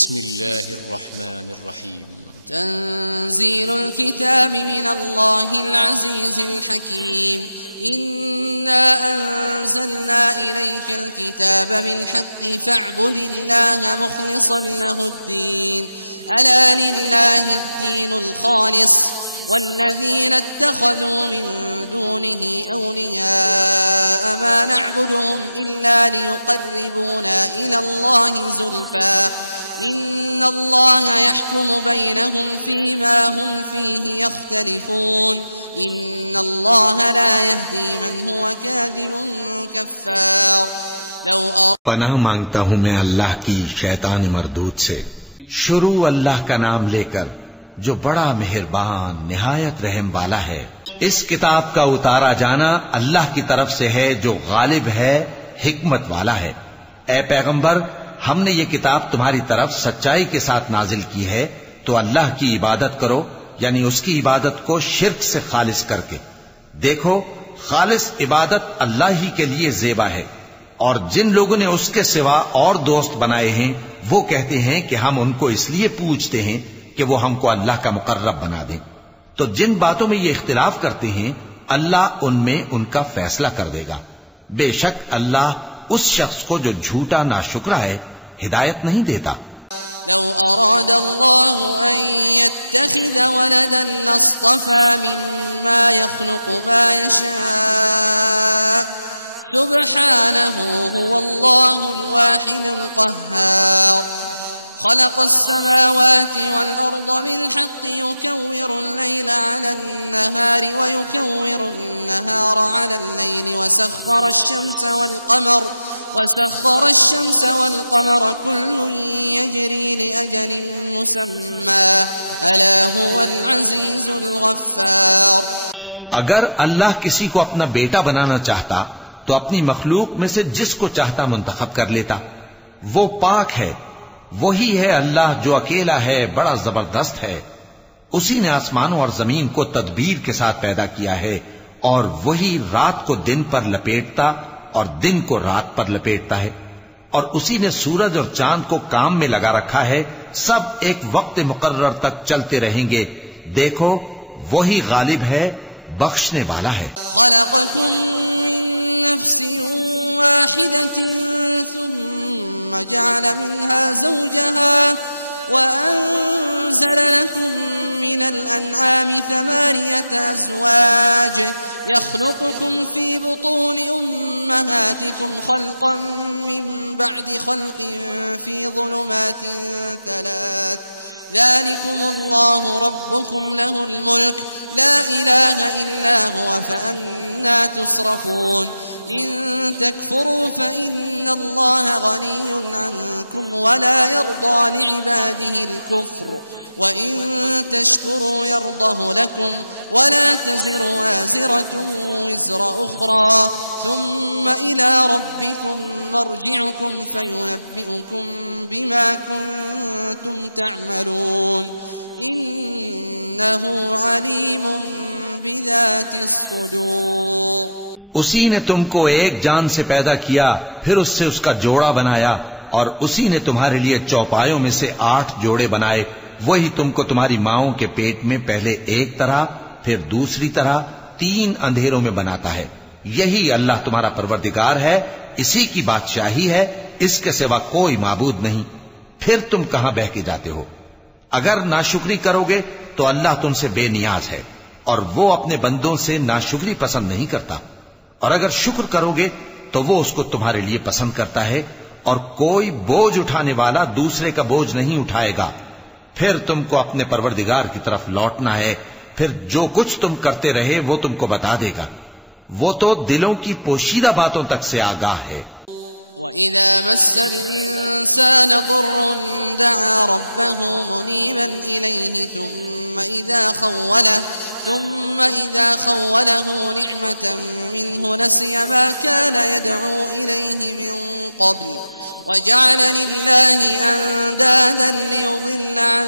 बिस्मिल्लाहिर्रहमानिर्रहीम। तंज़ीलुल किताबि मिनल्लाहिल अज़ीज़िल हकीम। इन्ना अंज़लना इलैकल किताब बिलहक़्क़ि फ़अब्ुदिल्लाह मुख़लिसन लहुद्दीन। अला लिल्लाहिद्दीनुल ख़ालिस वल्लज़ीना इत्तख़ज़ू मिन दूनिही औलियाअ मा नअ्बुदुहुम इल्ला लियुक़र्रिबूना इलल्लाहि ज़ुल्फ़ा इन्नल्लाह यहकुमु बैनहुम फ़ीमा हुम फ़ीहि यख्तलिफ़ून। इन्नल्लाह ला यहदी मन हुव काज़िबुन कफ़्फ़ार। पनाह मांगता हूँ मैं अल्लाह की शैतान मरदूद से। शुरू अल्लाह का नाम लेकर जो बड़ा मेहरबान निहायत रहम वाला है। इस किताब का उतारा जाना अल्लाह की तरफ से है जो गालिब है, हिकमत वाला है। ए पैगंबर, हमने ये किताब तुम्हारी तरफ सच्चाई के साथ नाजिल की है, तो अल्लाह की इबादत करो, यानी उसकी इबादत को शिर्क से खालिस करके। देखो, खालिस इबादत अल्लाह ही के लिए ज़ेबा है, और जिन लोगों ने उसके सिवा और दोस्त बनाए हैं वो कहते हैं कि हम उनको इसलिए पूजते हैं कि वो हमको अल्लाह का मुकर्रब बना दें। तो जिन बातों में ये इख्तिलाफ करते हैं अल्लाह उनमें उनका फैसला कर देगा। बेशक अल्लाह उस शख्स को जो झूठा नाशुक्रा है हिदायत नहीं देता। लौ अरादल्लाहु अन यत्तखिज़ वलदन लस्तफ़ा मिम्मा यख़्लुक़ु मा यशाअ सुब्हानहु हुवल्लाहुल वाहिदुल क़ह्हार। खलक़स समावाति वल अर्द बिलहक़्क़ि युकव्विरुल लैला अलन नहारि व युकव्विरुन नहारा अलल लैलि वसख़्ख़रश शम्स वल क़मर कुल्लुन यजरी लिअजलिन मुसम्मा अला हुवल अज़ीज़ुल गफ़्फ़ार। अगर अल्लाह किसी को अपना बेटा बनाना चाहता तो अपनी मखलूक में से जिसको चाहता मुंतखब कर लेता। वो पाक है, वही है अल्लाह जो अकेला है, बड़ा जबरदस्त है। उसी ने आसमानों और जमीन को तदबीर के साथ पैदा किया है, और वही रात को दिन पर लपेटता और दिन को रात पर लपेटता है। और उसी ने सूरज और चांद को काम में लगा रखा है, सब एक वक्त मुकर्रर तक चलते रहेंगे। देखो, वही गालिब है, बख्शने वाला है। खलक़कुम मिन नफ्सिन वाहिदतिन ثم جعل منها زوجها وأنزل لكم من الأنعام 8 أزواج يخلقكم في بطون أمهاتكم خلقا من بعد خلق في ظلمات 3 ذلكم الله ربكم له الملك لا إله إلا هو فأنى تصرفون إن تكفروا فإن الله غني عنكم ولا يرضى لعباده الكفر وإن تشكروا يرضه لكم ولا تزر وازرة وزر أخرى ثم إلى ربكم مرجعكم فينبئكم بما كنتم تعملون إنه عليم بذات الصدور। उसी ने तुमको एक जान से पैदा किया, फिर उससे उसका जोड़ा बनाया, और उसी ने तुम्हारे लिए चौपायों में से 8 जोड़े बनाए। वही तुमको तुम्हारी माओं के पेट में पहले एक तरह, फिर दूसरी तरह 3 अंधेरों में बनाता है। यही अल्लाह तुम्हारा परवरदिगार है, इसी की बादशाही है, इसके सिवा कोई माबूद नहीं। फिर तुम कहां बह के जाते हो? अगर नाशुक्री करोगे तो अल्लाह तुमसे बेनियाज है, और वो अपने बंदों से नाशुक्री पसंद नहीं करता। और अगर शुक्र करोगे तो वो उसको तुम्हारे लिए पसंद करता है, और कोई बोझ उठाने वाला दूसरे का बोझ नहीं उठाएगा। फिर तुमको अपने परवरदिगार की तरफ लौटना है, फिर जो कुछ तुम करते रहे वो तुमको बता देगा। वो तो दिलों की पोशीदा बातों तक से आगाह है। وَإِذَا مَسَّ الْإِنسَانَ ضُرٌّ دَعَا رَبَّهُ مُنِيبًا إِلَيْهِ ثُمَّ إِذَا خَوَّلَهُ نِعْمَةً مِّنْهُ نَسِيَ مَا كَانَ يَدْعُو إِلَيْهِ مِن قَبْلُ وَجَعَلَ لِلَّهِ أَندَادًا لِيُضِلَّ عَن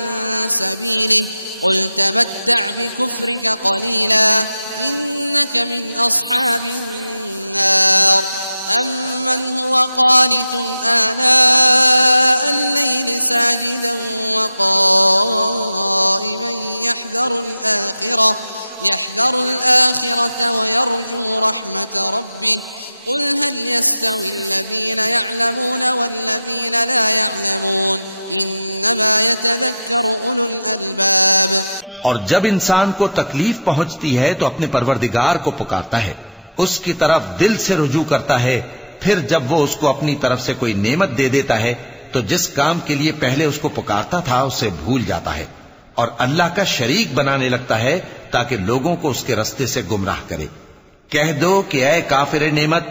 سَبِيلِهِ قُلْ تَمَتَّعْ بِكُفْرِكَ قَلِيلًا إِنَّكَ مِنْ أَصْحَابِ النَّارِ أمن هو قانت آناء الليل ساجدا وقائما يحذر الآخرة ويرجو رحمة ربه قل هل يستوي الذين يعلمون والذين لا يعلمون إنما يتذكر أولو الألباب। और जब इंसान को तकलीफ पहुंचती है तो अपने परवरदिगार को पुकारता है, उसकी तरफ दिल से रुजू करता है। फिर जब वो उसको अपनी तरफ से कोई नेमत दे देता है तो जिस काम के लिए पहले उसको पुकारता था उसे भूल जाता है और अल्लाह का शरीक बनाने लगता है ताकि लोगों को उसके रास्ते से गुमराह करे। कह दो कि ऐ काफिर नेमत,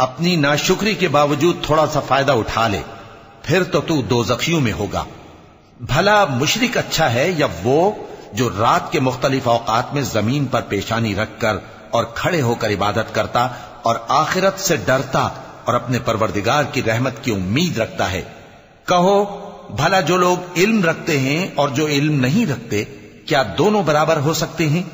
अपनी नाशुक्री के बावजूद थोड़ा सा फायदा उठा ले, फिर तो तू दोज़खियों में होगा। भला मुशरिक अच्छा है या वो जो रात के मुख्तलिफ औकात में जमीन पर पेशानी रखकर और खड़े होकर इबादत करता और आखिरत से डरता और अपने परवरदिगार की रहमत की उम्मीद रखता है। कहो भला जो लोग इल्म रखते हैं और जो इल्म नहीं रखते, क्या दोनों बराबर हो सकते हैं?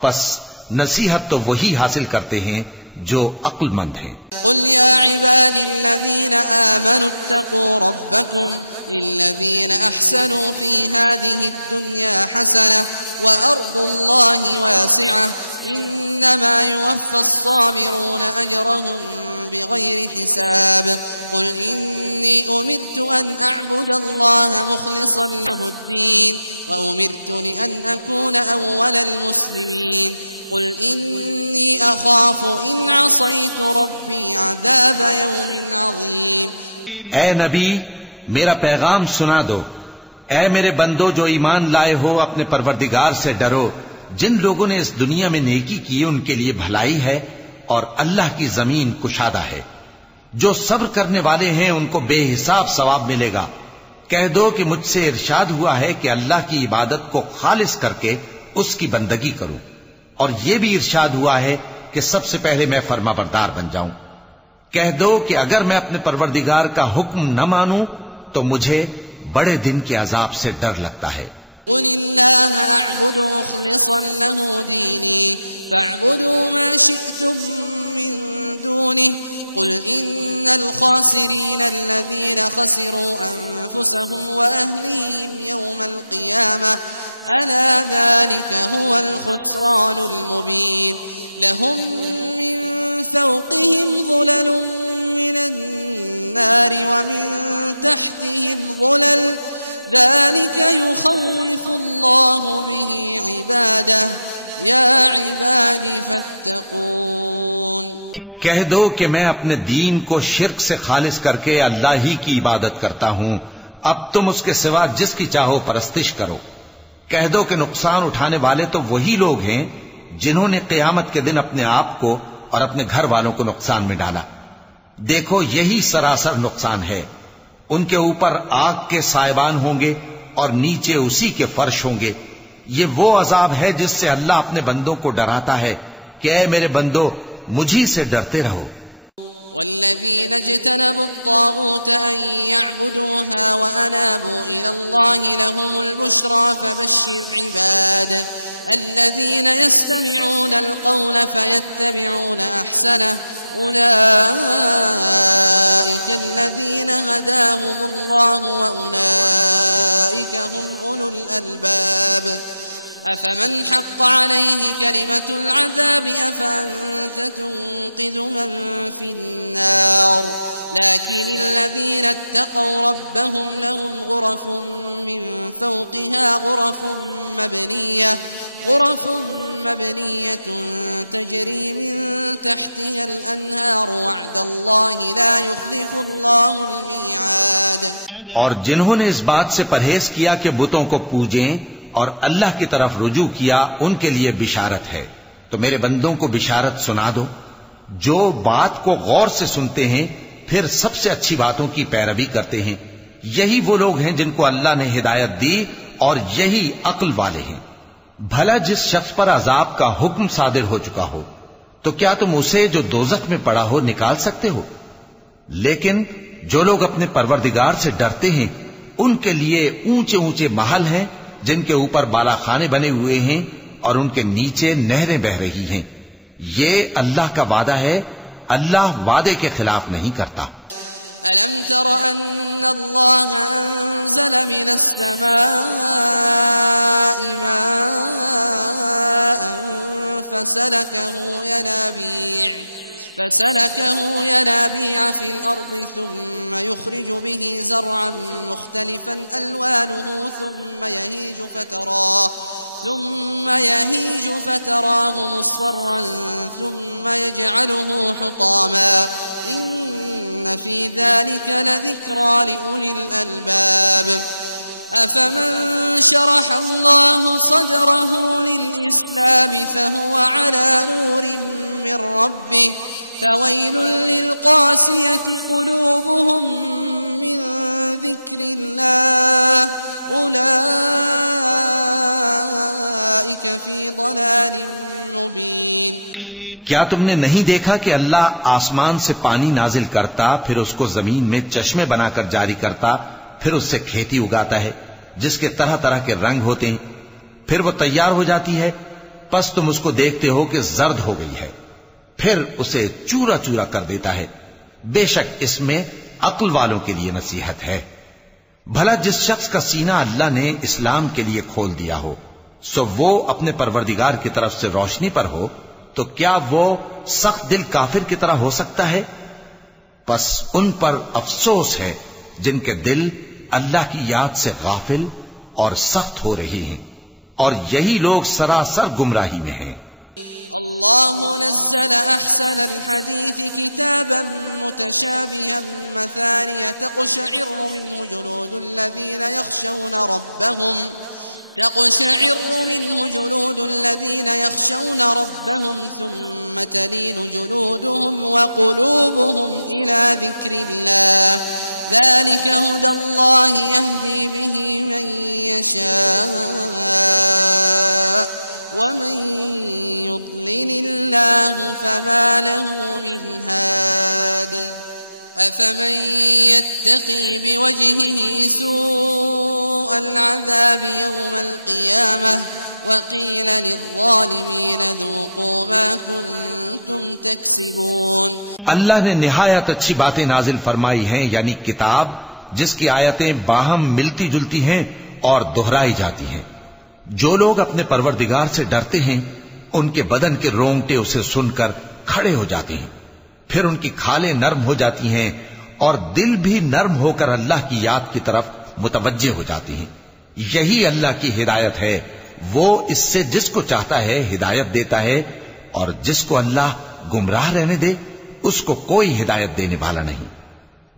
बस नसीहत तो वही हासिल करते हैं जो अक्लमंद हैं। कुल या इबादिल्लज़ीना आमनु इत्तक़ू रब्बकुम लिल्लज़ीना अहसनु फी हाज़िहि दुन्या हसनह व अर्दुल्लाहि वासिअह इन्नमा युवफ़्फ़ा-स्साबिरून अजरहुम बिग़ैरि हिसाब। कुल इन्नी उमिरतु अन अअबुदल्लाह मुख़लिसन लहुद्दीन व उमिरतु लिअन अकूना अव्वलल मुस्लिमीन। कुल इन्नी अख़ाफ़ु इन असैतु रब्बी अज़ाब यौमिन अज़ीम। ए नबी, मेरा पैगाम सुना दो। ए मेरे बंदो जो ईमान लाए हो, अपने परवरदिगार से डरो। जिन लोगों ने इस दुनिया में नेकी की उनके लिए भलाई है और अल्लाह की जमीन कुशादा है। जो सब्र करने वाले हैं उनको बेहिसाब सवाब मिलेगा। कह दो कि मुझसे इरशाद हुआ है कि अल्लाह की इबादत को खालिस करके उसकी बंदगी करूं, और यह भी इरशाद हुआ है कि सबसे पहले मैं फर्माबरदार बन जाऊं। कह दो कि अगर मैं अपने परवरदिगार का हुक्म न मानूं तो मुझे बड़े दिन के अजाब से डर लगता है। कुलिल्लाह अअबुदु मुख़लिसन लहू दीनी फ़अबुदू मा शिअ्तुम मिन दूनिहि कुल इन्नल ख़ासिरीन अल्लज़ीना ख़सिरू अन्फुसहुम व अहलीहिम यौमल क़ियामह अला ज़ालिका हुवल ख़ुस्रानुल मुबीन। लहुम मिन फ़ौक़िहिम ज़ुललुम मिनन नारि व मिन तहतिहिम ज़ुलल ज़ालिका युख़व्विफ़ुल्लाहु बिही इबादह या इबादी फत्तक़ून। कह दो कि मैं अपने दीन को शिर्क से खालिस करके अल्लाह ही की इबादत करता हूं। अब तुम उसके सिवा जिसकी चाहो परस्तिश करो। कह दो कि नुकसान उठाने वाले तो वही लोग हैं जिन्होंने क़यामत के दिन अपने आप को और अपने घर वालों को नुकसान में डाला। देखो यही सरासर नुकसान है। उनके ऊपर आग के साइबान होंगे और नीचे उसी के फर्श होंगे। ये वो अजाब है जिससे अल्लाह अपने बंदों को डराता है कि ऐ मेरे बंदो, मुझी से डरते रहो। वल्लज़ीना इज्तनबु त्तागूत अन यअबुदूहा व अनाबू इलल्लाहि लहुमुल बुश्रा फबश्शिर इबाद अल्लज़ीना यस्तमिऊनल क़ौला फयत्तबिऊना अहसनह उलाइका अल्लज़ीना हदाहुमुल्लाहु व उलाइका हुम उलुल अलबाब। अफमन हक़्क़ अलैहि कलिमतुल अज़ाबि अफ़अन्त तुन्क़िज़ु मन फ़िन्नार लाकिनिल्लज़ीना इत्तक़ौ रब्बहुम लहुम ग़ुरफ़ुम मिन फ़ौक़िहा ग़ुरफ़ुम मबनिय्यतुन तजरी मिन तहतिहल अन्हार वअदल्लाहि ला युख़्लिफ़ुल्लाहुल मिआद। और जिन्होंने इस बात से परहेज किया कि बुतों को पूजें और अल्लाह की तरफ रुजू किया, उनके लिए बिशारत है। तो मेरे बंदों को बिशारत सुना दो जो बात को गौर से सुनते हैं फिर सबसे अच्छी बातों की पैरवी करते हैं। यही वो लोग हैं जिनको अल्लाह ने हिदायत दी और यही अक्ल वाले हैं। भला जिस शख्स पर अजाब का हुक्म सादिर हो चुका हो तो क्या तुम उसे जो दोज़ख में पड़ा हो निकाल सकते हो? लेकिन जो लोग अपने परवरदिगार से डरते हैं उनके लिए ऊंचे ऊंचे महल हैं जिनके ऊपर बालाखाने बने हुए हैं और उनके नीचे नहरें बह रही हैं। ये अल्लाह का वादा है अल्लाह वादे के खिलाफ नहीं करता। अलम तर अन्ना अल्लाह अंज़ल मिनस समाई माअन فسلكه ينابيع في الأرض ثم يخرج به زرعا مختلفا ألوانه ثم يهيج فتراه مصفرا ثم يجعله حطاما إن في ذلك لذكرى لأولي الألباب أفمن شرح الله صدره للإسلام فهو على نور من ربه فويل للقاسية قلوبهم من ذكر الله أولئك في ضلال مبين। क्या तुमने नहीं देखा कि अल्लाह आसमान से पानी नाजिल करता, फिर उसको जमीन में चश्मे बनाकर जारी करता, फिर उससे खेती उगाता है जिसके तरह तरह के रंग होते हैं, फिर वो तैयार हो जाती है, बस तुम उसको देखते हो कि जर्द हो गई है, फिर उसे चूरा चूरा कर देता है। बेशक इसमें अक्ल वालों के लिए नसीहत है। भला जिस शख्स का सीना अल्लाह ने इस्लाम के लिए खोल दिया हो, सो वो अपने परवरदिगार की तरफ से रोशनी पर हो, तो क्या वो सख्त दिल काफिर की तरह हो सकता है? बस उन पर अफसोस है जिनके दिल अल्लाह की याद से गाफिल और सख्त हो रही हैं, और यही लोग सरासर गुमराही में हैं। अल्लाह नज़्ज़ल अहसन अल-हदीथ किताबन मुतशाबिहन मथानिय तक़शइरु मिन्हु जुलूदुल लज़ीना यख़शौन रब्बहुम थुम्म तलीनु जुलूदुहुम व क़ुलूबुहुम इला ज़िक्रिल्लाह ذلك هدى الله يهدي به من يشاء ومن يضلل الله فما له من هاد أفمن يتقي بوجهه سوء العذاب يوم القيامة وقيل للظالمين ذوقوا ما كنتم تكسبون। अल्लाह ने निहायत अच्छी बातें नाजिल फरमाई हैं, यानी किताब जिसकी आयतें बाहम मिलती जुलती हैं और दोहराई जाती हैं। जो लोग अपने परवरदिगार से डरते हैं उनके बदन के रोंगटे उसे सुनकर खड़े हो जाते हैं, फिर उनकी खालें नर्म हो जाती हैं और दिल भी नर्म होकर अल्लाह की याद की तरफ मुतवज्जे हो जाती हैं। यही अल्लाह की हिदायत है, वो इससे जिसको चाहता है हिदायत देता है, और जिसको अल्लाह गुमराह रहने दे उसको कोई हिदायत देने वाला नहीं।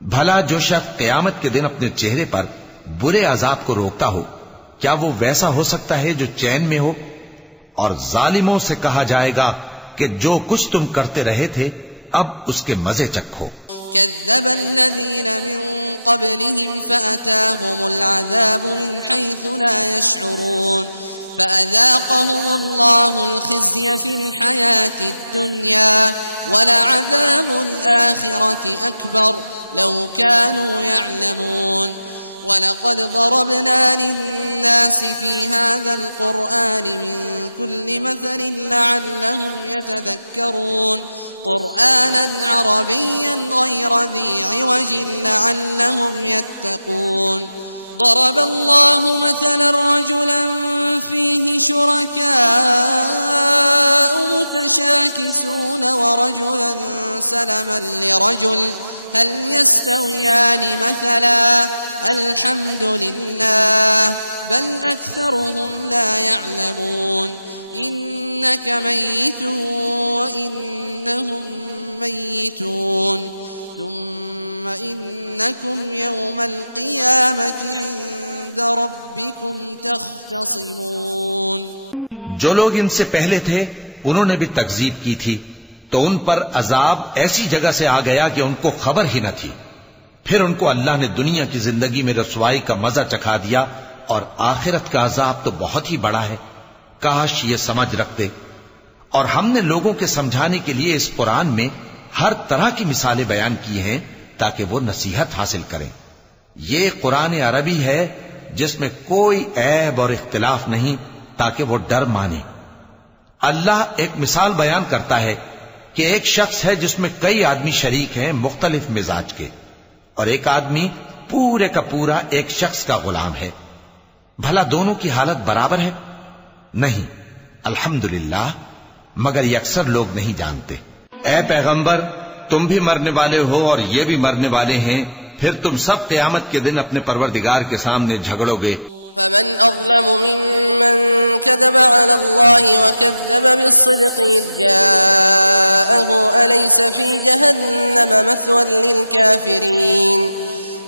भला जो शख्स क़यामत के दिन अपने चेहरे पर बुरे अजाब को रोकता हो, क्या वो वैसा हो सकता है जो चैन में हो? और जालिमों से कहा जाएगा कि जो कुछ तुम करते रहे थे अब उसके मजे चखो। कज़्ज़ब अल्लज़ीना मिन क़ब्लिहिम फ़अताहुमुल अज़ाबु मिन हैसु ला यशऊरून फ़अज़ाक़हुमुल्लाहुल ख़िज़्य फ़िल हयातिद दुन्या वलअज़ाबुल आख़िरति अकबर लौ कानू यअलमून। वलक़द ضربنا للناس في هذا القرآن من كل مثل لعلهم يتذكرون قرآنا عربيا غير ذي عوج لعلهم يتقون। ضرب الله مثلا رجلا فيه شركاء متشاكسون ورجلا سلما لرجل هل يستويان مثلا الحمد لله بل أكثرهم لا يعلمون إنك ميت وإنهم ميتون ثم إنكم يوم القيامة عند ربكم تختصمون। जो लोग इनसे पहले थे उन्होंने भी तकजीब की थी, तो उन पर अजाब ऐसी जगह से आ गया कि उनको खबर ही न थी। फिर उनको अल्लाह ने दुनिया की जिंदगी में रसवाई का मजा चखा दिया, और आखिरत का अजाब तो बहुत ही बड़ा है। काश ये समझ रखते। और हमने लोगों के समझाने के लिए इस कुरान में हर तरह की मिसालें बयान की हैं ताकि वो नसीहत हासिल करें। ये कुरान अरबी है जिसमें कोई ऐब और इख्तिलाफ नहीं, ताकि वो डर माने। अल्लाह एक मिसाल बयान करता है कि एक शख्स है जिसमें कई आदमी शरीक हैं मुख्तलिफ मिजाज के, और एक आदमी पूरे का पूरा एक शख्स का गुलाम है। भला दोनों की हालत बराबर है? नहीं, अल्हम्दुलिल्लाह, मगर ये अक्सर लोग नहीं जानते। ए पैगंबर, तुम भी मरने वाले हो और ये भी मरने वाले हैं, फिर तुम सब क़यामत के दिन अपने परवरदिगार के सामने झगड़ोगे। फमन अज़लमु मिम्मन कज़ब अला अल्लाहि व कज़्ज़ब बिस्सिद्क़ि इज़ जाअहु अलैसा फी जहन्नम मथवन लिलकाफ़िरीन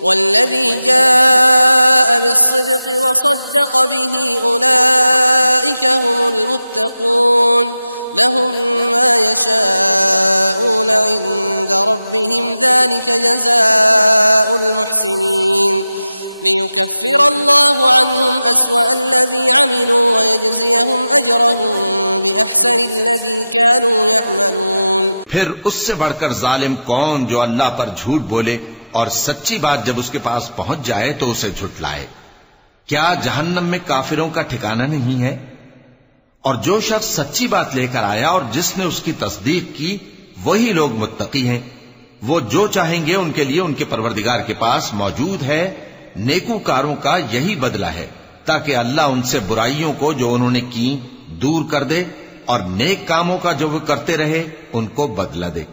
वल्लज़ी जाअ बिस्सिद्क़ि व सद्दक़ बिही उलाइका हुमुल मुत्तक़ून लहुम मा यशाऊन इंद रब्बिहिम ज़ालिका जज़ाउल मुहसिनीन लियुकफ्फिर अल्लाहु अन्हुम अस्वअ अल्लज़ी अमिलू व यजज़ियहुम अजरहुम बिअहसनि अल्लज़ी कानू यअमलून। फिर उससे बढ़कर जालिम कौन जो अल्लाह पर झूठ बोले और सच्ची बात जब उसके पास पहुंच जाए तो उसे झुठलाए। क्या जहन्नम में काफिरों का ठिकाना नहीं है? और जो शख्स सच्ची बात लेकर आया और जिसने उसकी तस्दीक की, वही लोग मुत्तकी हैं। वो जो चाहेंगे उनके लिए उनके परवरदिगार के पास मौजूद है। नेकूकारों का यही बदला है, ताकि अल्लाह उनसे बुराइयों को जो उन्होंने की दूर कर दे और नेक कामों का जो वो करते रहे उनको बदला दे।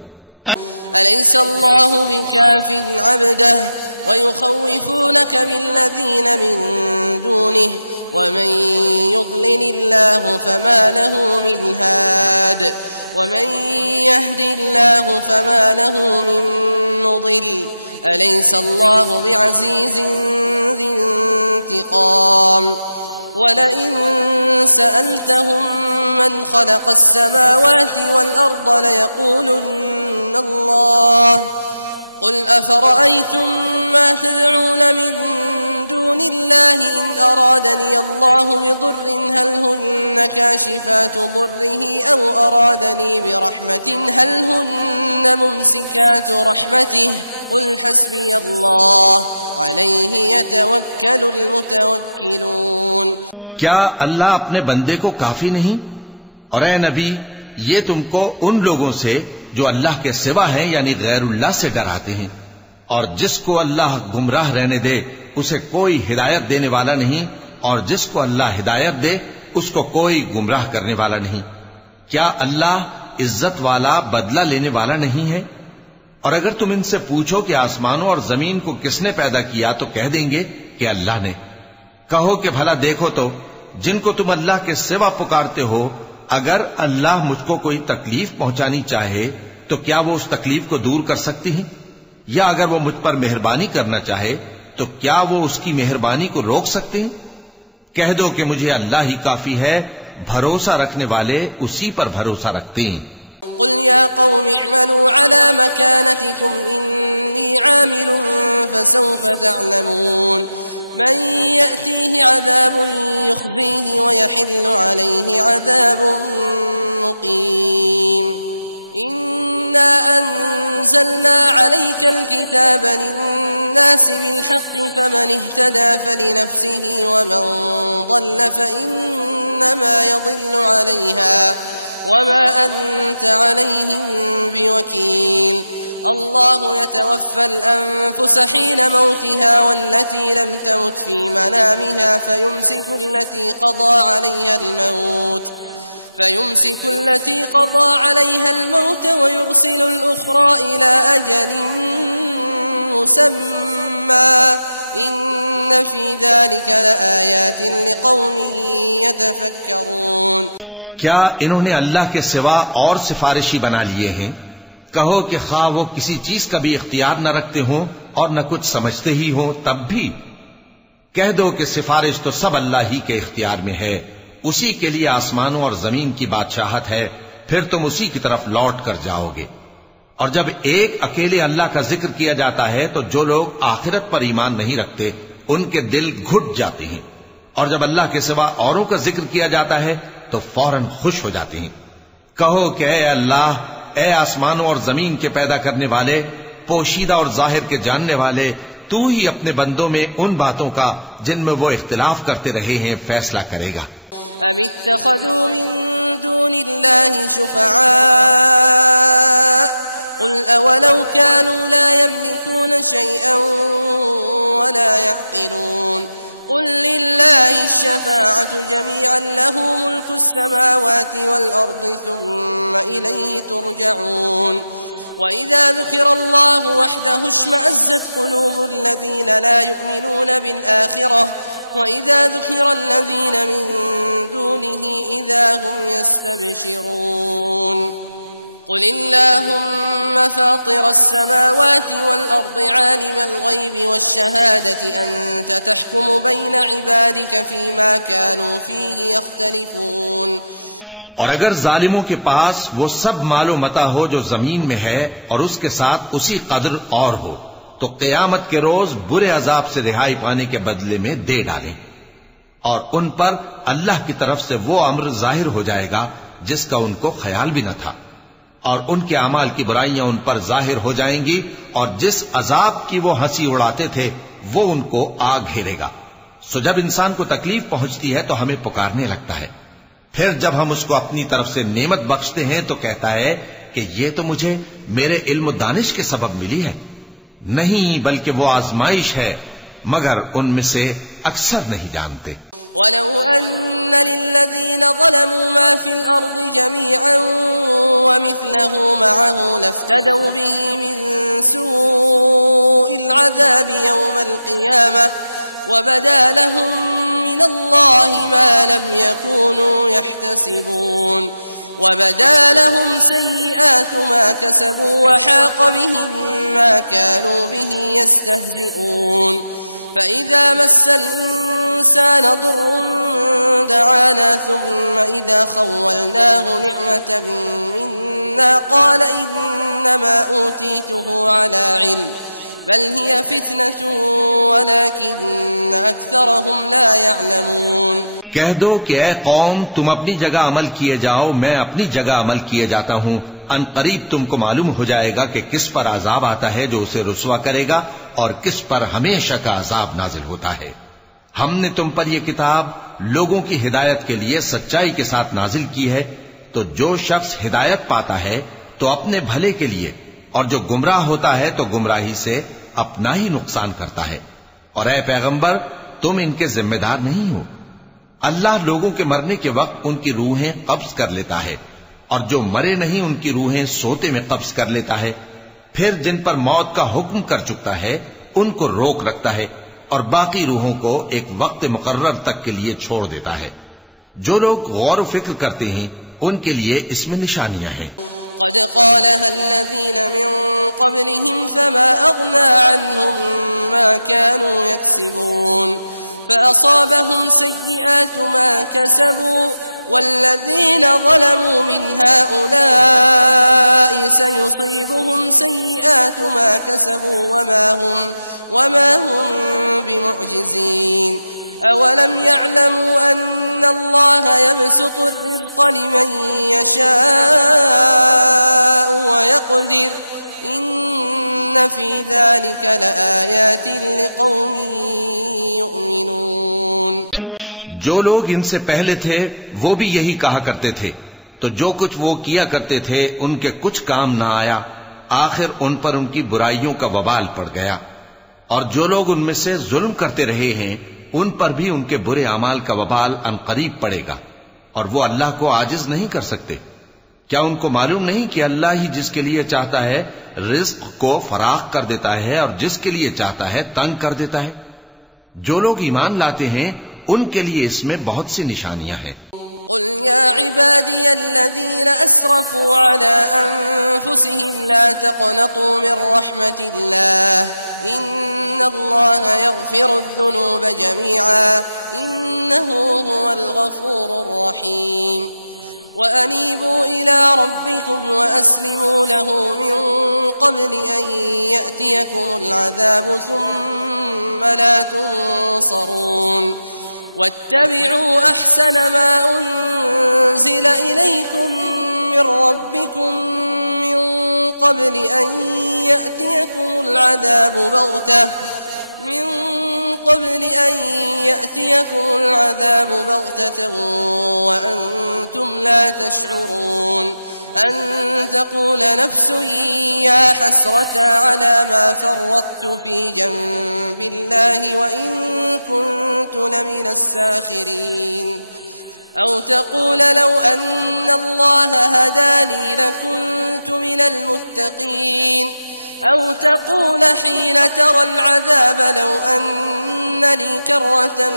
अलैहिस्सलाहु बिकाफिन अब्दह व युखव्विफूनक बिल्लज़ीना मिन दूनिहि व मन युद्लिलिल्लाहु फमा लहू मिन हाद व मन यहदिल्लाहु फमा लहू मिन मुदिल अलैहिस्सलाहु बिअज़ीज़िन ज़ी इंतिक़ाम वलइन सअल्तहुम मन ख़लक़स समावाति वल अर्द लयक़ूलुन्न अल्लाह क़ुल अफ़रअय्तुम मा तदऊन मिन दूनिल्लाहि इन अरादनी अल्लाहु बिदुर्रिन हल हुन्न काशिफातु दुर्रिहि औ अरादनी बिरहमतिन हल हुन्न मुमसिकातु रहमतिहि क़ुल हस्बी अल्लाह अलैहि यतवक्कलुल मुतवक्किलून। क्या अल्लाह अपने बंदे को काफी नहीं? और ए नबी, ये तुमको उन लोगों से जो अल्लाह के सिवा हैं यानी गैरुल्लाह से डराते हैं, और जिसको अल्लाह गुमराह रहने दे उसे कोई हिदायत देने वाला नहीं, और जिसको अल्लाह हिदायत दे उसको कोई गुमराह करने वाला नहीं। क्या अल्लाह इज्जत वाला, बदला लेने वाला नहीं है? और अगर तुम इनसे पूछो कि आसमानों और जमीन को किसने पैदा किया, तो कह देंगे कि अल्लाह ने। कहो कि भला देखो तो, जिनको तुम अल्लाह के सिवा पुकारते हो, अगर अल्लाह मुझको कोई तकलीफ पहुंचानी चाहे तो क्या वो उस तकलीफ को दूर कर सकती हैं? या अगर वो मुझ पर मेहरबानी करना चाहे तो क्या वो उसकी मेहरबानी को रोक सकते हैं? कह दो कि मुझे अल्लाह ही काफी है, भरोसा रखने वाले उसी पर भरोसा रखते हैं। क़ुल या क़ौमि अअमलू अला मकानतिकुम इन्नी आमिलुन फसौफ तअलमून मन यअतीहि अज़ाबुन युख़ज़ीहि व यहिल्लु अलैहि अज़ाबुन मुक़ीम। इन्ना अंज़लना अलैकल किताब लिन्नासि बिलहक़्क़ि फमन इह्तदा फलिनफ़्सिहि व मन ضل फइन्नमा यضिल्लु अलैहा वमा अन्त अलैहिम बिवकील। अल्लाहु यतवफ़्फ़ल अन्फुस हीन मौतिहा वल्लती लम तमुत फी मनामिहा फयुमसिकु التي قضى عليها الموت ويرسل الأخرى إلى أجل مسمى إن في ذلك لآيات لقوم يتفكرون। क्या इन्होंने अल्लाह के सिवा और सिफारिशी बना लिए हैं? कहो कि खा वो किसी चीज का भी इख्तियार न रखते हों और न कुछ समझते ही हों, तब भी कह दो कि सिफारिश तो सब अल्लाह ही के इख्तियार में है। उसी के लिए आसमानों और जमीन की बादशाहत है, फिर तुम उसी की तरफ लौट कर जाओगे। और जब एक अकेले अल्लाह का जिक्र किया जाता है तो जो लोग आखिरत पर ईमान नहीं रखते उनके दिल घुट जाते हैं, और जब अल्लाह के सिवा औरों का जिक्र किया जाता है तो फौरन खुश हो जाते हैं। कहो कि ए अल्लाह, ए आसमानों और जमीन के पैदा करने वाले, पोशीदा और जाहिर के जानने वाले, तू ही अपने बंदों में उन बातों का जिनमें वो इख्तिलाफ करते रहे हैं फैसला करेगा। अमित्तखज़ू मिन دون الله شفعاء قل أولو كانوا لا يملكون شيئا ولا يعقلون قل لله الشفاعة جميعا له ملك السماوات والأرض ثم إليه ترجعون وإذا ذكر الله وحده اشمأزت قلوب الذين لا يؤمنون بالآخرة وإذا ذكر الذين من دونه إذا هم يستبشرون قل اللهم فاطر السماوات والأرض عالم الغيب والشهادة أنت تحكم بين عبادك فيما كانوا فيه يختلفون और अगर जालिमों के पास वो सब मालो मता हो जो जमीन में है और उसके साथ उसी कदर और हो तो क़यामत के रोज बुरे अजाब से रिहाई पाने के बदले में दे डालें और उन पर अल्लाह की तरफ से वो अम्र जाहिर हो जाएगा जिसका उनको ख्याल भी न था और उनके अमाल की बुराइयां उन पर जाहिर हो जाएंगी और जिस अजाब की वो हंसी उड़ाते थे वो उनको आ घेरेगा। सो जब इंसान को तकलीफ पहुंचती है तो हमें पुकारने लगता है, फिर जब हम उसको अपनी तरफ से नेमत बख्शते हैं तो कहता है कि ये तो मुझे मेरे इल्म दानिश के सबब मिली है। नहीं, बल्कि वो आजमाइश है, मगर उनमें से अक्सर नहीं जानते। वलौ अन्न लिल्लज़ीन ज़लमू मा फ़िल अर्ज़ि जमीअन व मिस्लहु मअहु लफ्तदौ बिही मिन सूइल अज़ाबि यौमल क़ियामह व बदा लहुम मिनल्लाहि मा लम यकूनू यहतसिबून وبدا لهم سيئات ما كسبوا وحاق بهم ما كانوا به يستهزئون فإذا مس الإنسان ضر دعانا ثم إذا خولناه نعمة منا قال إنما أوتيته على علم بل هي فتنة ولكن أكثرهم لا يعلمون कह दो कि ऐ कौम तुम अपनी जगह अमल किए जाओ, मैं अपनी जगह अमल किए जाता हूं। अनकरीब तुमको मालूम हो जाएगा कि किस पर अजाब आता है जो उसे रुसवा करेगा और किस पर हमेशा का अजाब नाजिल होता है। हमने तुम पर यह किताब लोगों की हिदायत के लिए सच्चाई के साथ नाजिल की है, तो जो शख्स हिदायत पाता है तो अपने भले के लिए और जो गुमराह होता है तो गुमराही से अपना ही नुकसान करता है। और ऐ पैगंबर तुम इनके जिम्मेदार नहीं हो। अल्लाह लोगों के मरने के वक्त उनकी रूहें कब्ज कर लेता है और जो मरे नहीं उनकी रूहें सोते में कब्ज कर लेता है। फिर जिन पर मौत का हुक्म कर चुकता है उनको रोक रखता है और बाकी रूहों को एक वक्त मुकर्रर तक के लिए छोड़ देता है। जो लोग गौर फिक्र करते हैं उनके लिए इसमें निशानियां हैं। قد قالها الذين من قبلهم فما أغنى عنهم ما كانوا يكسبون فأصابهم سيئات ما كسبوا والذين ظلموا من هؤلاء سيصيبهم سيئات ما كسبوا وما هم بمعجزين أولم يعلموا أن الله يبسط الرزق لمن يشاء ويقدر إن في ذلك لآيات لقوم يؤمنون। जो लोग इनसे पहले थे वो भी यही कहा करते थे, तो जो कुछ वो किया करते थे उनके कुछ काम ना आया, आखिर उन पर उनकी बुराइयों का वबाल पड़ गया। और जो लोग उनमें से जुल्म करते रहे हैं उन पर भी उनके बुरे अमाल का वबाल अनकरीब पड़ेगा और वो अल्लाह को आजिज नहीं कर सकते। क्या उनको मालूम नहीं कि अल्लाह ही जिसके लिए चाहता है रिज्क को फराख कर देता है और जिसके लिए चाहता है तंग कर देता है। जो लोग ईमान लाते हैं उनके लिए इसमें बहुत सी निशानियां हैं। قل يا عبادي الذين أسرفوا على أنفسهم لا تقنطوا من رحمة الله إن الله يغفر الذنوب جميعا إنه هو الغفور الرحيم وأنيبوا إلى ربكم وأسلموا له من قبل أن يأتيكم العذاب ثم لا تنصرون واتبعوا أحسن ما أنزل إليكم من ربكم من قبل أن يأتيكم العذاب بغتة قبل أن يأتيكم العذاب بغتة وأنتم لا تشعرون أن تقول نفس يا حسرة على ما فرطت في جنب الله وإن كنت لمن الساخرين أو تقول لو أن الله هداني لكنت من المتقين أو تقول حين ترى العذاب لو أن لي كرة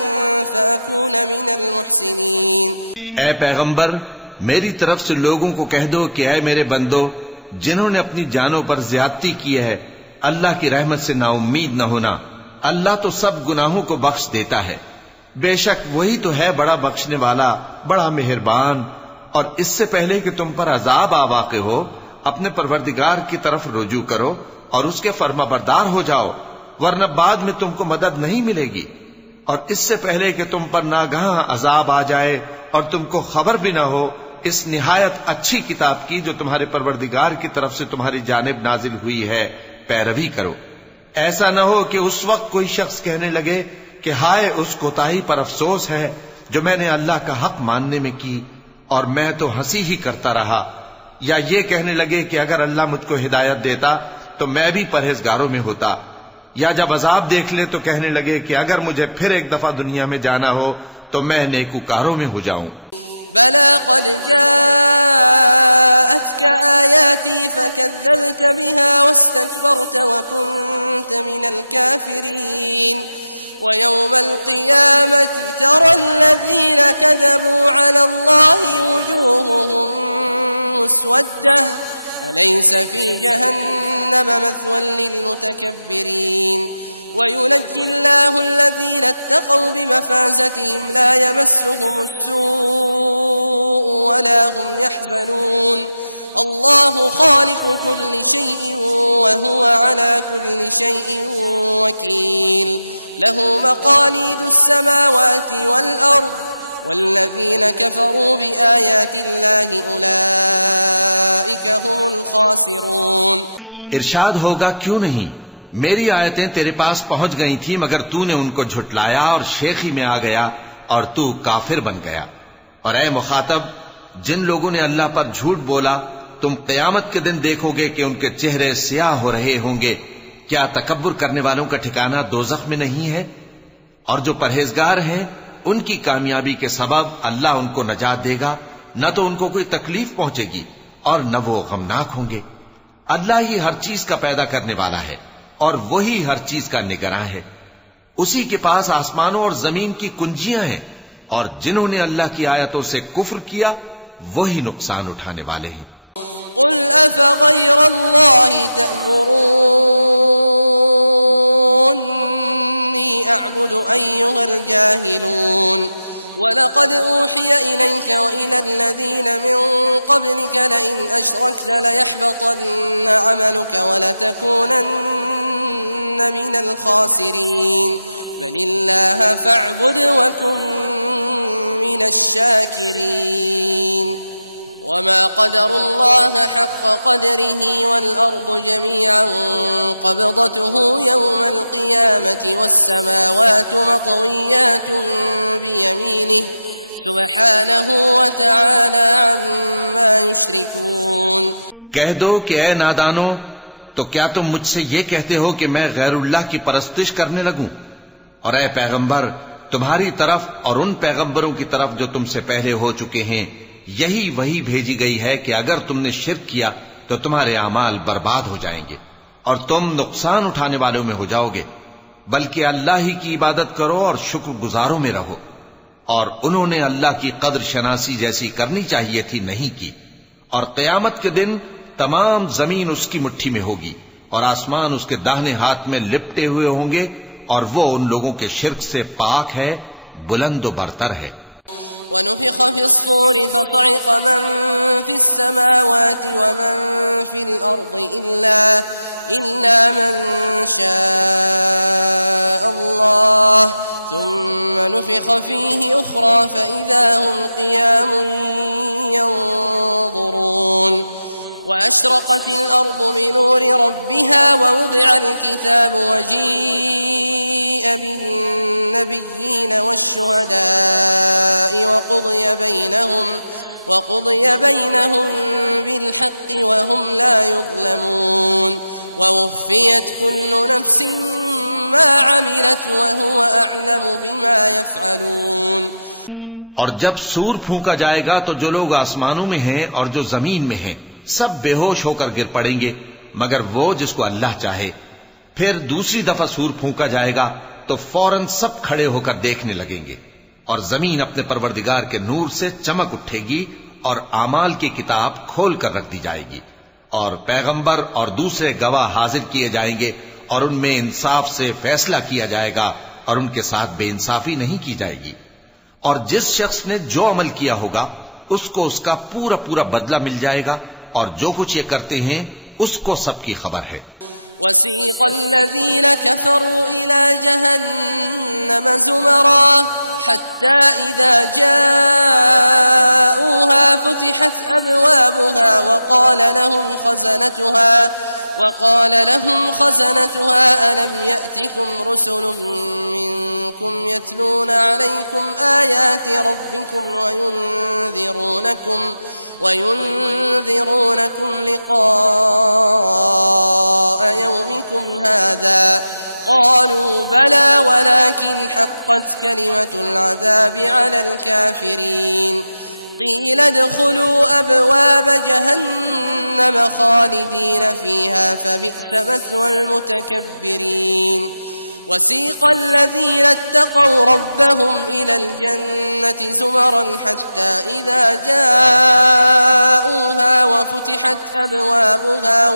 فأكون من المحسنين. ऐ पैगंबर, मेरी तरफ से लोगों को कह दो कि ऐ मेरे बंदो, जिन्होंने अपनी जानों पर ज्यादती की है, अल्लाह की रहमत से नाउम्मीद न होना। अल्लाह तो सब गुनाहों को बख्श देता है, बेशक वही तो है बड़ा बख्शने वाला, बड़ा मेहरबान। और इससे पहले कि तुम पर अजाब आ वाक़े हो, अपने परवरदिगार की तरफ रुजू करो और उसके फर्माबरदार हो जाओ, वरना बाद में तुमको मदद नहीं मिलेगी। और इससे पहले कि तुम पर नागहां अजाब आ जाए और तुमको खबर भी ना हो, इस निहायत अच्छी किताब की जो तुम्हारे परवरदिगार की तरफ से तुम्हारी जानिब नाजिल हुई है, पैरवी करो। ऐसा न हो कि उस वक्त कोई शख्स कहने लगे कि हाय उस कोताही पर अफसोस है जो मैंने अल्लाह का हक मानने में की और मैं तो हंसी ही करता रहा। या ये कहने लगे कि अगर अल्लाह मुझको हिदायत देता तो मैं भी परहेजगारों में होता। या जब अजाब देख ले तो कहने लगे कि अगर मुझे फिर एक दफा दुनिया में जाना हो तो मैं नेकूकारों में हो जाऊं। बला क़द जाअतक आयाती फकज़्ज़बत बिहा वस्तकबरत वकुन्त मिनल काफ़िरीन वयौमल क़ियामति तरल लज़ीना कज़बू अला अल्लाहि वुजूहुहुम मुस्वद्दह अलैसा फी जहन्नम मथवन लिलमुतकब्बिरीन वयुनज्जि अल्लाहु अल्लज़ीना इत्तक़ौ बिमफ़ाज़तिहिम ला यमस्सुहुम अस्सूअ वला हुम यहज़नून अल्लाहु ख़ालिक़ु कुल्लि शैइन वहुव अला कुल्लि शैइन वकील लहु मक़ालीदुस समावाति वल अर्द वल्लज़ीना कफ़रू बिआयातिल्लाहि उलाइक हुमुल ख़ासिरून। इरशाद होगा, क्यों नहीं, मेरी आयतें तेरे पास पहुंच गई थी मगर तूने उनको झुटलाया और शेखी में आ गया और तू काफिर बन गया। और ऐ मुखातब, जिन लोगों ने अल्लाह पर झूठ बोला, तुम क़यामत के दिन देखोगे कि उनके चेहरे स्याह हो रहे होंगे। क्या तकब्बुर करने वालों का ठिकाना दोज़ख में नहीं है? और जो परहेजगार हैं उनकी कामयाबी के सबब अल्लाह उनको नजात देगा, न तो उनको कोई तकलीफ पहुंचेगी और न वो गमनाक होंगे। अल्लाह ही हर चीज का पैदा करने वाला है और वही हर चीज का निगरां है। उसी के पास आसमानों और जमीन की कुंजियां हैं और जिन्होंने अल्लाह की आयतों से कुफ्र किया वही नुकसान उठाने वाले हैं। कुल अफ़ग़ैरल्लाहि तअमुरूनी अअबुदु अय्युहल जाहिलून वलक़द ऊहिय इलैक व इलल्लज़ीन मिन क़ब्लिक लइन अशरक्त लयहबतन्न अमलुक वलतकूनन्न मिनल ख़ासिरीन बलिल्लाह फ़अबुद वकुन मिनश शाकिरीन। वमा क़दरुल्लाह हक़्क़ क़दरिही वल अर्दु जमीअन क़ब्दतुहु यौमल क़ियामति वस्समावातु मत्विय्यातुन बियमीनिहि सुब्हानहु व तआला अम्मा युश्रिकून। कह दो कि ऐ नादानो, तो क्या तुम मुझसे ये कहते हो कि मैं गैरुल्लाह की परस्तिश करने लगूं? और ऐ पैगंबर, तुम्हारी तरफ और उन पैगंबरों की तरफ जो तुमसे पहले हो चुके हैं यही वही भेजी गई है कि अगर तुमने शिर्क किया तो तुम्हारे अमाल बर्बाद हो जाएंगे और तुम नुकसान उठाने वालों में हो जाओगे। बल्कि अल्लाह ही की इबादत करो और शुक्रगुजारों में रहो। और उन्होंने अल्लाह की कद्र शनासी जैसी करनी चाहिए थी, नहीं की। और क़यामत के दिन तमाम जमीन उसकी मुट्ठी में होगी और आसमान उसके दाहिने हाथ में लिपटे हुए होंगे और वो उन लोगों के शिर्क से पाक है, बुलंद व बरतर है। वनुफ़िख़ फ़िस्सूर फ़सइक़ मन फ़िस्समावाति व मन फ़िल अर्दि इल्ला मन शाअ अल्लाह थुम्म नुफ़िख़ फ़ीहि उख़रा फ़इज़ा हुम क़ियामुन यंज़ुरून। وأشرقت الأرض بنور ربها ووضع الكتاب وجيء بالنبيين والشهداء وقضي بينهم بالحق وهم لا يظلمون ووفيت كل نفس ما عملت وهو أعلم بما يفعلون। और जब सूर फूंका जाएगा तो जो लोग आसमानों में हैं और जो जमीन में हैं सब बेहोश होकर गिर पड़ेंगे मगर वो जिसको अल्लाह चाहे। फिर दूसरी दफा सूर फूंका जाएगा तो फौरन सब खड़े होकर देखने लगेंगे और जमीन अपने परवरदिगार के नूर से चमक उठेगी और आमाल की किताब खोल कर रख दी जाएगी और पैगंबर और दूसरे गवाह हाजिर किए जाएंगे और उनमें इंसाफ से फैसला किया जाएगा और उनके साथ बेइंसाफी नहीं की जाएगी। और जिस शख्स ने जो अमल किया होगा उसको उसका पूरा पूरा बदला मिल जाएगा और जो कुछ ये करते हैं उसको सबकी खबर है। वसीक़ अल्लज़ीन कफ़रू इला जहन्नम ज़ुमरा हत्ता इज़ा जाऊहा फुतिहत अबवाबुहा وقال لهم خزنتها ألم يأتكم رسل منكم يتلون عليكم آيات ربكم وينذرونكم لقاء يومكم هذا قالوا بلى ولكن حقت كلمة العذاب على الكافرين قيل ادخلوا أبواب جهنم خالدين فيها فبئس مثوى المتكبرين وسيق الذين اتقوا ربهم إلى الجنة زمرا حتى إذا جاءوها وفتحت أبوابها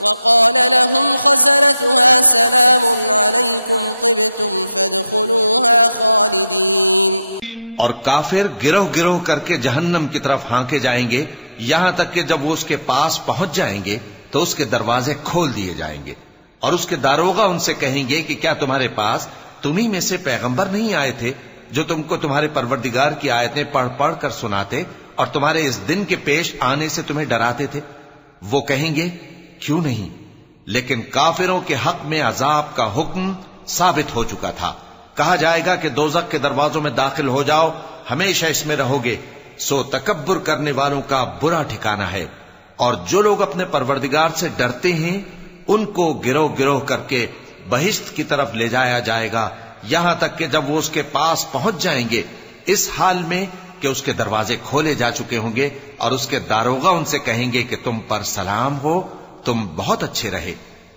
وقال لهم خزنتها سلام عليكم طبتم فادخلوها خالدين। और काफिर गिरोह गिरोह करके जहन्नम की तरफ हांके जाएंगे यहां तक कि जब वो उसके पास पहुंच जाएंगे तो उसके दरवाजे खोल दिए जाएंगे और उसके दारोगा उनसे कहेंगे कि क्या तुम्हारे पास तुम्ही में से पैगंबर नहीं आए थे जो तुमको तुम्हारे परवरदिगार की आयतें पढ़ पढ़ कर सुनाते और तुम्हारे इस दिन के पेश आने से तुम्हें डराते थे? वो कहेंगे क्यों नहीं, लेकिन काफिरों के हक में अजाब का हुक्म साबित हो चुका था। कहा जाएगा कि दोज़ख के दरवाजों में दाखिल हो जाओ, हमेशा इसमें रहोगे, सो तकब्बुर करने वालों का बुरा ठिकाना है। और जो लोग अपने परवरदिगार से डरते हैं उनको गिरोह गिरोह करके बहिश्त की तरफ ले जाया जाएगा यहां तक कि जब वो उसके पास पहुंच जाएंगे इस हाल में कि उसके दरवाजे खोले जा चुके होंगे और उसके दारोगा उनसे कहेंगे कि तुम पर सलाम हो, तुम बहुत अच्छे रहे,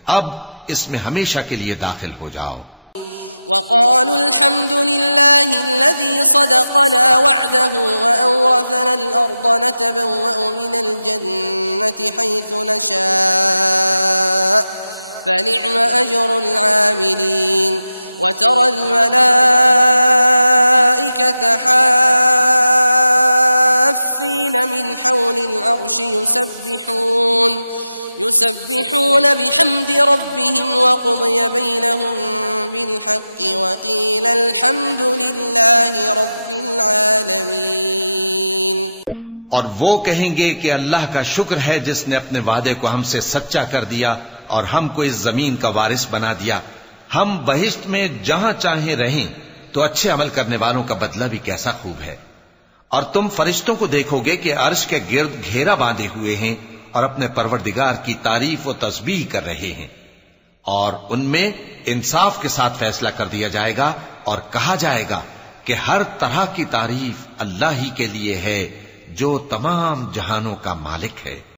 अब इसमें हमेशा के लिए दाखिल हो जाओ। وقالوا الحمد لله الذي صدقنا وعده وأورثنا الأرض نتبوأ من الجنة حيث نشاء فنعم أجر العاملين وترى الملائكة حافين من حول العرش يسبحون بحمد ربهم وقضي بينهم بالحق وقيل الحمد لله رب العالمين। और वो कहेंगे कि अल्लाह का शुक्र है जिसने अपने वादे को हमसे सच्चा कर दिया और हमको इस जमीन का वारिस बना दिया। हम बहिश्त में जहां चाहें रहें तो अच्छे अमल करने वालों का बदला भी कैसा खूब है। और तुम फरिश्तों को देखोगे कि अर्श के गिर्द घेरा बांधे हुए हैं और अपने परवरदिगार की तारीफ व तस्बीह कर रहे हैं और उनमें इंसाफ के साथ फैसला कर दिया जाएगा और कहा जाएगा कि हर तरह की तारीफ अल्लाह ही के लिए है जो तमाम जहानों का मालिक है।